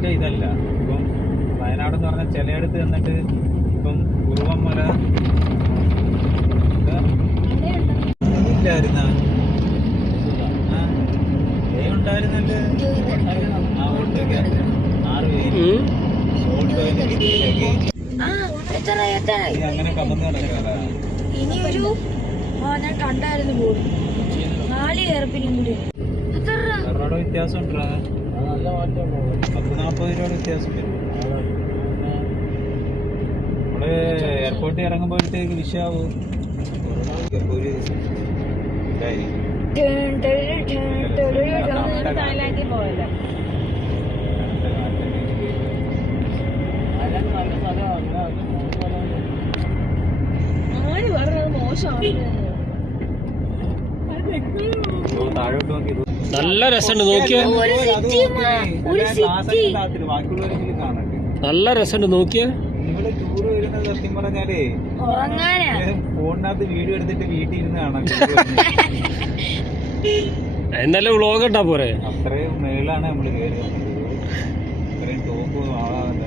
ഒറ്റ ഇതല്ല ഇപ്പം വയനാട് എന്ന് പറഞ്ഞാൽ ചിലയിടത്ത് ചെന്നിട്ട് ഇപ്പം ഇല്ലായിരുന്ന ഉണ്ടായിരുന്നല്ലേ? ആ ഓട്ടോയ്ക്ക് ആറ് പേര്. ഓട്ടോയിൽ ആ എത്ര എത്രയായി അങ്ങനെ കമന്ന് ഇനി ഒരു ഞാൻ കണ്ടായിരുന്നു പോലും നാല് ഏർപ്പിനും കൂടി. എത്ര വ്യത്യാസം ഉണ്ടാ പത്ത് നാൽപ്പത് രൂപയുടെ വ്യത്യാസം വരും നമ്മൾ എയർപോർട്ടിൽ ഇറങ്ങുമ്പോഴത്തേക്ക് വിഷയാവും. ഒരു ഇതായിരിക്കും മോശമാണ്. താഴോട്ട് നോക്കി. നല്ല രസമുണ്ട് നോക്കിയ. നല്ല രസമുണ്ട് നോക്കിയ. സത്യം പറഞ്ഞാലേ ഉറങ്ങാനാ. ഫോണിനകത്ത് വീഡിയോ എടുത്തിട്ട് വീട്ടിൽ ഇരുന്ന് കാണാം. എന്നാലും വ്ളോഗ് ഇട്ടാ പോരെ. അത്രയും മേളാണ് ടോപ്പ് കാണാൻ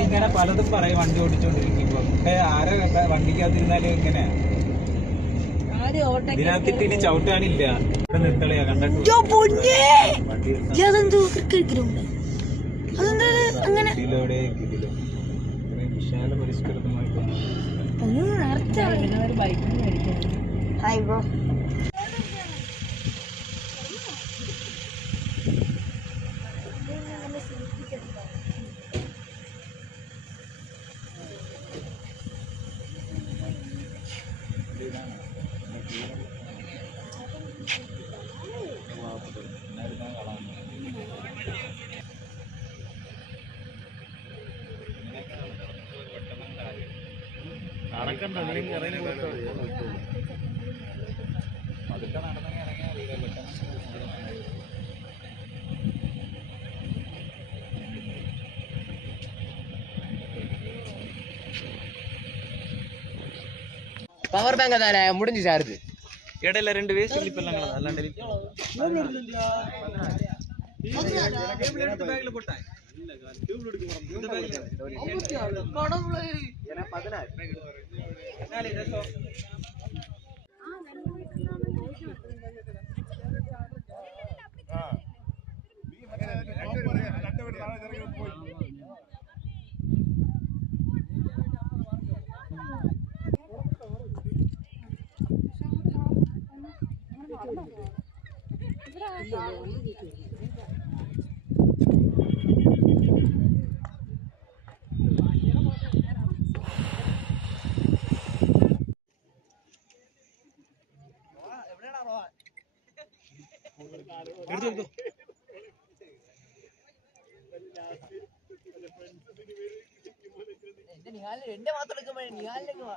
ഇങ്ങനെ പലതും പറയും വണ്ടി ഓടിച്ചോണ്ടിരിക്കുമ്പോ. ആരെ വണ്ടിക്കകത്തിരുന്നാലും ഇങ്ങനെ. ഇതിനകത്തിട്ട് ഇനി ചവിട്ടാനില്ല. ഇവിടെ നിർത്തളയാ അതെന്തോ ക്രിക്കറ്റ് ഗ്രൗണ്ട് അതെന്താ അങ്ങനെ? വിശാല നേരത്തെ ഹായ് ബ്രോ അതൊക്കെ നടന്നെങ്കിൽ ഇറങ്ങിയാൽ പെട്ടെന്ന് பவர் பேங்க் தானே முடிஞ்சு சார் இது இடையில ரெண்டு வேஸ்ட் கிளிப் எல்லாம் அதெல்லாம் டெலிட் பண்ணலாம் അല്ലാണ്ട് എന്റെ മാത്രം എടുക്കുമ്പോഴേ നിഹാലിലേക്ക് വാ.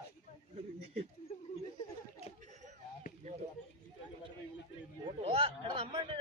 ഓ, എടാ നമ്മ